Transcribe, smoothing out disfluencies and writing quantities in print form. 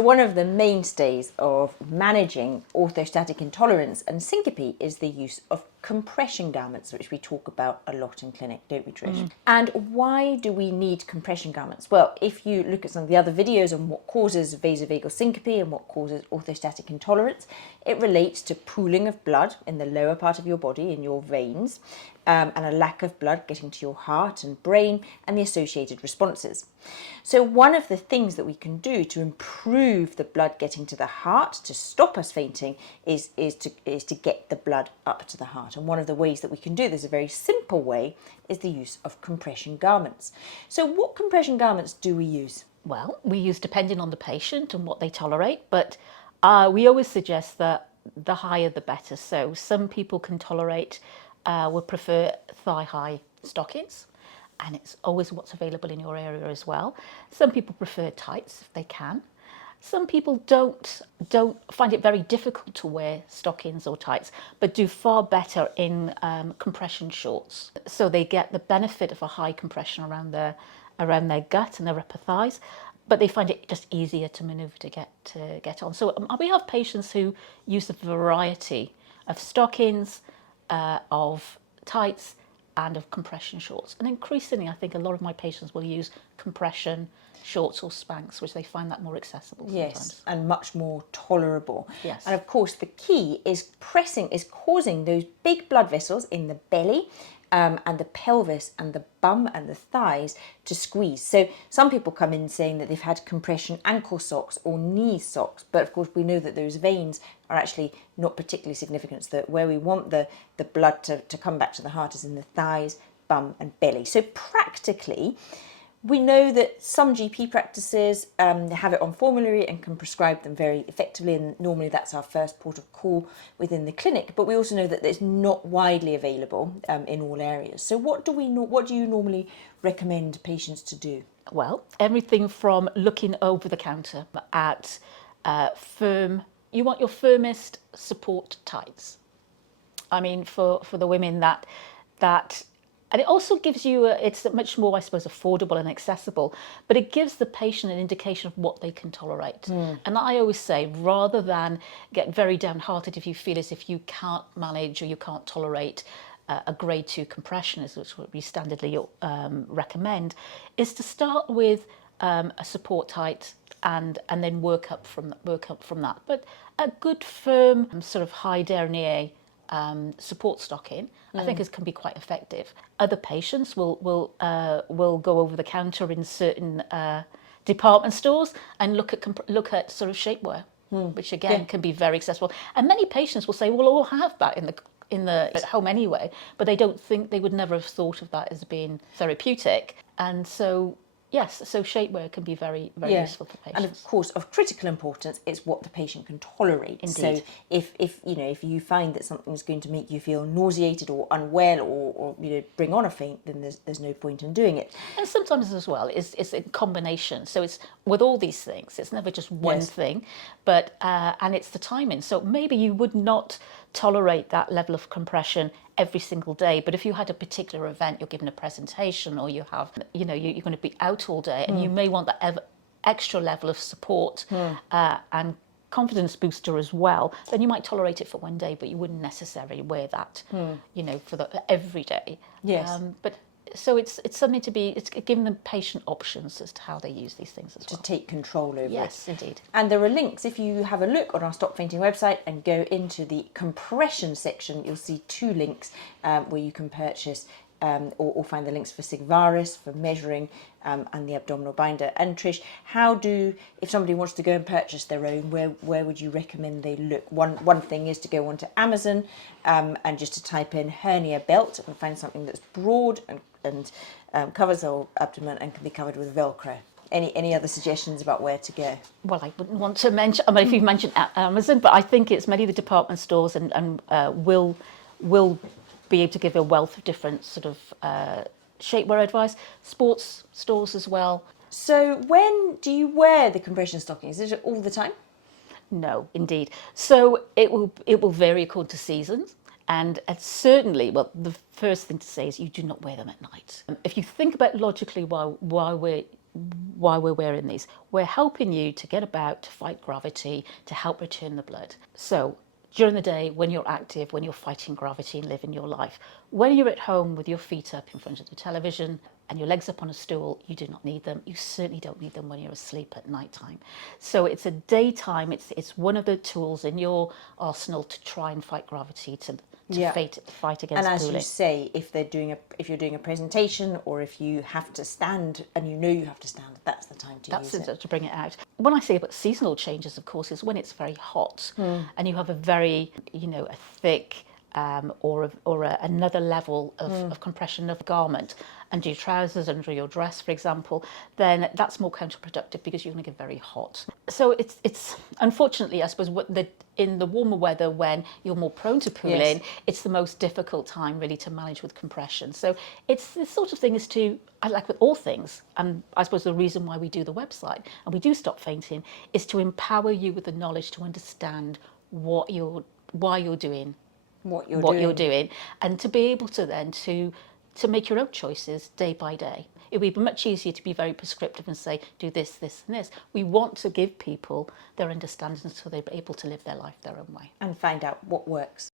So one of the mainstays of managing orthostatic intolerance and syncope is the use of compression garments, which we talk about a lot in clinic, don't we, Trish? And why do we need compression garments? Well, if you look at some of the other videos on what causes vasovagal syncope and what causes orthostatic intolerance, it relates to pooling of blood in the lower part of your body, in your veins, and a lack of blood getting to your heart and brain and the associated responses. So one of the things that we can do to improve the blood getting to the heart, to stop us fainting, is to get the blood up to the heart. And one of the ways that we can do this, a very simple way, is the use of compression garments. So what compression garments do we use? Well, we use depending on the patient and what they tolerate, but we always suggest that the higher the better. So some people can tolerate, would prefer thigh-high stockings, and it's always what's available in your area as well. Some people prefer tights if they can. Some people don't find it very difficult to wear stockings or tights, but do far better in compression shorts. So they get the benefit of a high compression around their gut and their upper thighs, but they find it just easier to manoeuvre to get on. So we have patients who use a variety of stockings, of tights, and of compression shorts. And increasingly, I think a lot of my patients will use compression shorts or Spanx, which they find that more accessible sometimes. Yes, and much more tolerable. Yes. And of course, the key is causing those big blood vessels in the belly and the pelvis and the bum and the thighs to squeeze. So some people come in saying that they've had compression ankle socks or knee socks, but of course we know that those veins are actually not particularly significant. So that where we want the blood to come back to the heart is in the thighs, bum and belly. So practically, we know that some GP practices have it on formulary and can prescribe them very effectively, and normally that's our first port of call within the clinic. But we also know that it's not widely available in all areas. So what do you normally recommend patients to do? Well, everything from looking over the counter at you want your firmest support tights. I mean, for the women that and it also gives you, it's much more, I suppose, affordable and accessible, but it gives the patient an indication of what they can tolerate. And I always say, rather than get very downhearted if you feel as if you can't manage or you can't tolerate a grade 2 compression, which is what we standardly recommend, is to start with a support tight and then work up from that. But a good firm sort of high dernier support stocking, I think can be quite effective. Other patients will go over the counter in certain department stores and look at sort of shapewear, which again can be very accessible. And many patients will say, "Well, I'll have that at home anyway," but they would never have thought of that as being therapeutic. And so yes, so shapewear can be very useful for patients. And of course, of critical importance is what the patient can tolerate. Indeed. So if you find that something is going to make you feel nauseated or unwell or bring on a faint, then there's no point in doing it. And sometimes as well, it's a combination. So it's with all these things, it's never just one thing, but and it's the timing. So maybe you would not tolerate that level of compression every single day, but if you had a particular event, you're giving a presentation, or you have, you're going to be out all day, and you may want that extra level of support and confidence booster as well, then you might tolerate it for one day, but you wouldn't necessarily wear that, for every day. Yes. But so it's something it's giving them patient options as to how they use these things as well. To take control over it. Yes, indeed. And there are links. If you have a look on our Stop Fainting website and go into the compression section, you'll see 2 links where you can purchase or find the links for Sigvaris, for measuring, and the abdominal binder. And Trish, if somebody wants to go and purchase their own, where would you recommend they look? One thing is to go onto Amazon and just to type in hernia belt and find something that's broad and covers the whole abdomen and can be covered with Velcro. Any other suggestions about where to go? Well, I wouldn't want to mention, if you mentioned Amazon, but I think it's many of the department stores and will be able to give a wealth of different sort of shapewear advice. Sports stores as well. So when do you wear the compression stockings? Is it all the time? No, indeed. So it will vary according to seasons. And certainly, well, the first thing to say is you do not wear them at night. If you think about logically why why we're wearing these. We're helping you to get about, to fight gravity, to help return the blood. So during the day, when you're active, when you're fighting gravity and living your life, when you're at home with your feet up in front of the television and your legs up on a stool, you do not need them. You certainly don't need them when you're asleep at night time. So it's a daytime, it's one of the tools in your arsenal to try and fight gravity, to fight against and as cooling. you say, if you're doing a presentation, or if you have to stand and you know you have to stand, that's the time to use it. To bring it out. When I say about seasonal changes, of course, is when it's very hot and you have a very, a thick or another level of compression of garment under your trousers, under your dress, for example, then that's more counterproductive because you're going to get very hot. So it's unfortunately, I suppose, in the warmer weather when you're more prone to pooling, it's the most difficult time really to manage with compression. So it's this sort of thing I like with all things, and I suppose the reason why we do the website and we do Stop Fainting is to empower you with the knowledge to understand why you're doing what you're doing, and to be able to then to make your own choices day by day. It would be much easier to be very prescriptive and say, do this, this, and this. We want to give people their understanding so they're able to live their life their own way. And find out what works.